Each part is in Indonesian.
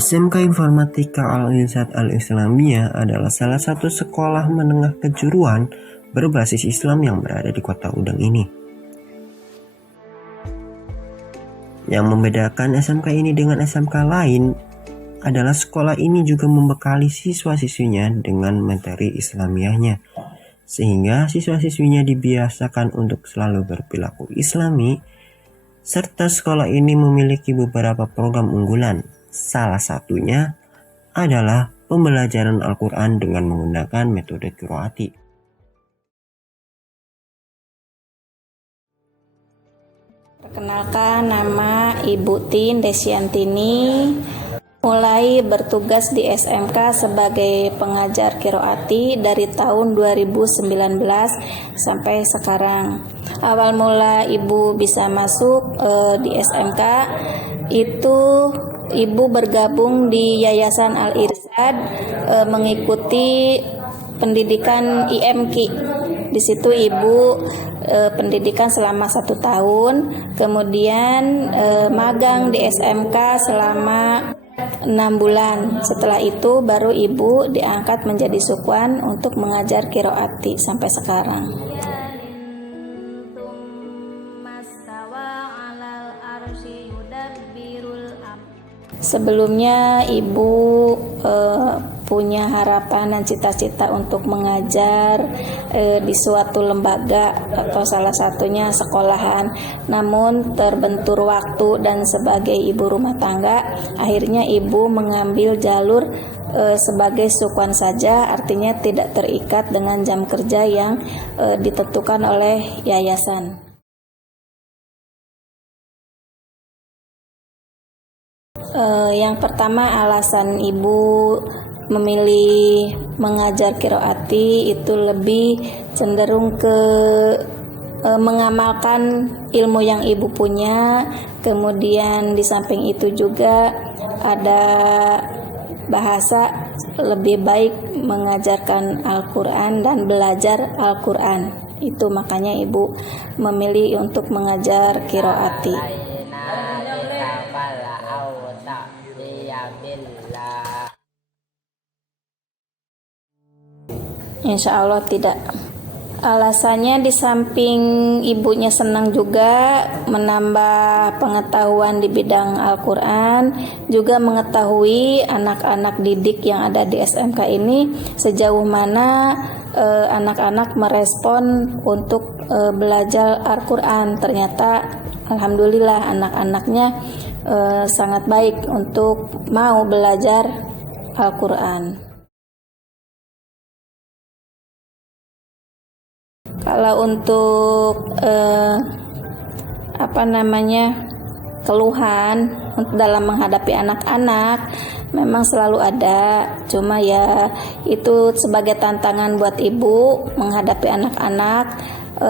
SMK Informatika Al-Irsyad Al-Islamiyah adalah salah satu sekolah menengah kejuruan berbasis Islam yang berada di Kota Udang ini. Yang membedakan SMK ini dengan SMK lain adalah sekolah ini juga membekali siswa-siswinya dengan materi Islamiyahnya, sehingga siswa-siswinya dibiasakan untuk selalu berperilaku Islami, serta sekolah ini memiliki beberapa program unggulan. Salah satunya adalah pembelajaran Al-Quran dengan menggunakan metode qiraati. Perkenalkan, nama Ibu Tin Desiantini, mulai bertugas di SMK sebagai pengajar qiraati dari tahun 2019 sampai sekarang. Awal mula Ibu bisa masuk di SMK itu Ibu bergabung di Yayasan Al-Irsyad mengikuti pendidikan IMQ. Di situ Ibu pendidikan selama 1 tahun, kemudian magang di SMK selama 6 bulan. Setelah itu baru Ibu diangkat menjadi sukwan untuk mengajar qiraati sampai sekarang. Sebelumnya Ibu punya harapan dan cita-cita untuk mengajar di suatu lembaga atau salah satunya sekolahan. Namun terbentur waktu dan sebagai ibu rumah tangga, akhirnya Ibu mengambil jalur sebagai sukwan saja, artinya tidak terikat dengan jam kerja yang ditentukan oleh yayasan. Yang pertama, alasan Ibu memilih mengajar qiraati itu lebih cenderung ke mengamalkan ilmu yang Ibu punya. Kemudian di samping itu juga ada bahasa, lebih baik mengajarkan Al-Quran dan belajar Al-Quran. Itu makanya Ibu memilih untuk mengajar qiraati. Insya Allah tidak. Alasannya di samping ibunya senang juga menambah pengetahuan di bidang Al-Quran, juga mengetahui anak-anak didik yang ada di SMK ini sejauh mana anak-anak merespon untuk belajar Al-Quran. Ternyata alhamdulillah anak-anaknya sangat baik untuk mau belajar Al-Quran. Kalau untuk keluhan dalam menghadapi anak-anak memang selalu ada, cuma ya itu sebagai tantangan buat ibu menghadapi anak-anak.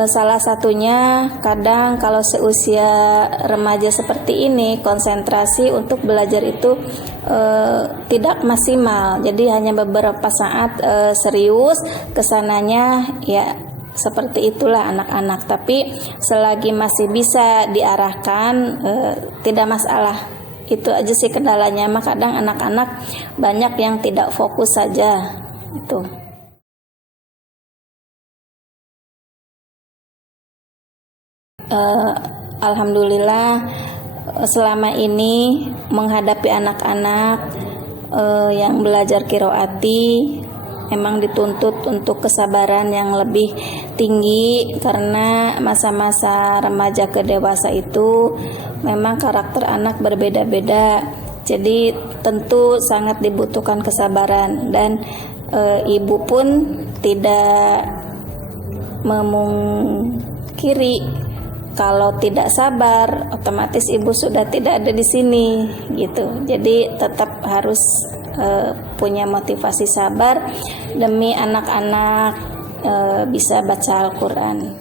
Salah satunya kadang kalau seusia remaja seperti ini konsentrasi untuk belajar itu tidak maksimal, jadi hanya beberapa saat serius, kesananya ya seperti itulah anak-anak. Tapi selagi masih bisa diarahkan tidak masalah. Itu aja sih kendalanya. Maka kadang anak-anak banyak yang tidak fokus saja. Itu. Alhamdulillah selama ini menghadapi anak-anak yang belajar qiraati memang dituntut untuk kesabaran yang lebih tinggi, karena masa-masa remaja ke dewasa itu memang karakter anak berbeda-beda. Jadi tentu sangat dibutuhkan kesabaran, dan ibu pun tidak memungkiri kalau tidak sabar otomatis ibu sudah tidak ada di sini gitu. Jadi tetap harus punya motivasi sabar demi anak-anak bisa baca Al-Quran.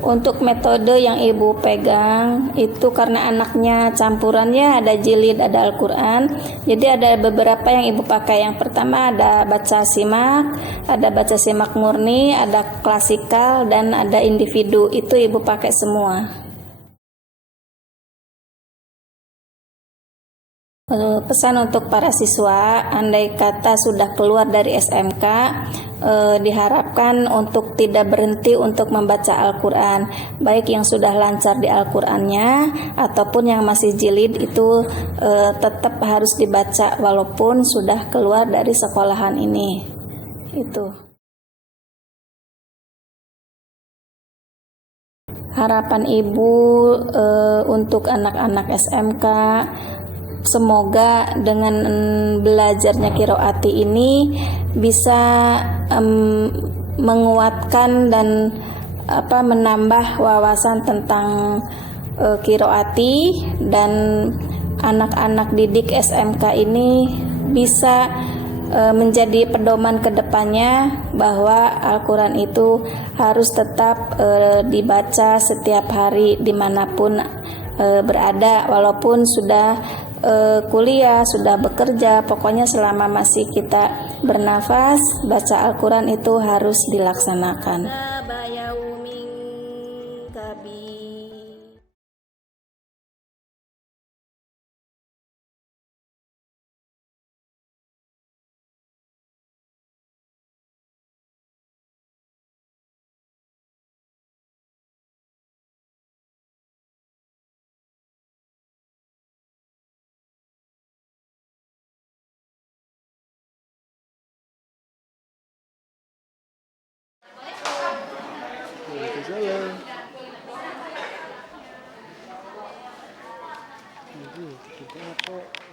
Untuk metode yang ibu pegang itu karena anaknya campurannya ada jilid, ada Al-Quran, jadi ada beberapa yang ibu pakai. Yang pertama ada baca simak murni, ada klasikal, dan ada individu. Itu ibu pakai semua. Pesan untuk para siswa, andai kata sudah keluar dari SMK, diharapkan untuk tidak berhenti untuk membaca Al-Quran, baik yang sudah lancar di Al-Qurannya ataupun yang masih jilid itu tetap harus dibaca walaupun sudah keluar dari sekolahan ini. Itu harapan ibu untuk anak-anak SMK. Semoga dengan belajarnya Qiroati ini bisa menguatkan dan menambah wawasan tentang Qiroati, dan anak-anak didik SMK ini bisa menjadi pedoman kedepannya bahwa Al-Quran itu harus tetap dibaca setiap hari dimanapun berada, walaupun sudah kuliah, sudah bekerja, pokoknya selama masih kita bernafas, baca Al-Quran itu harus dilaksanakan. Itu saya. Ini, kita apa?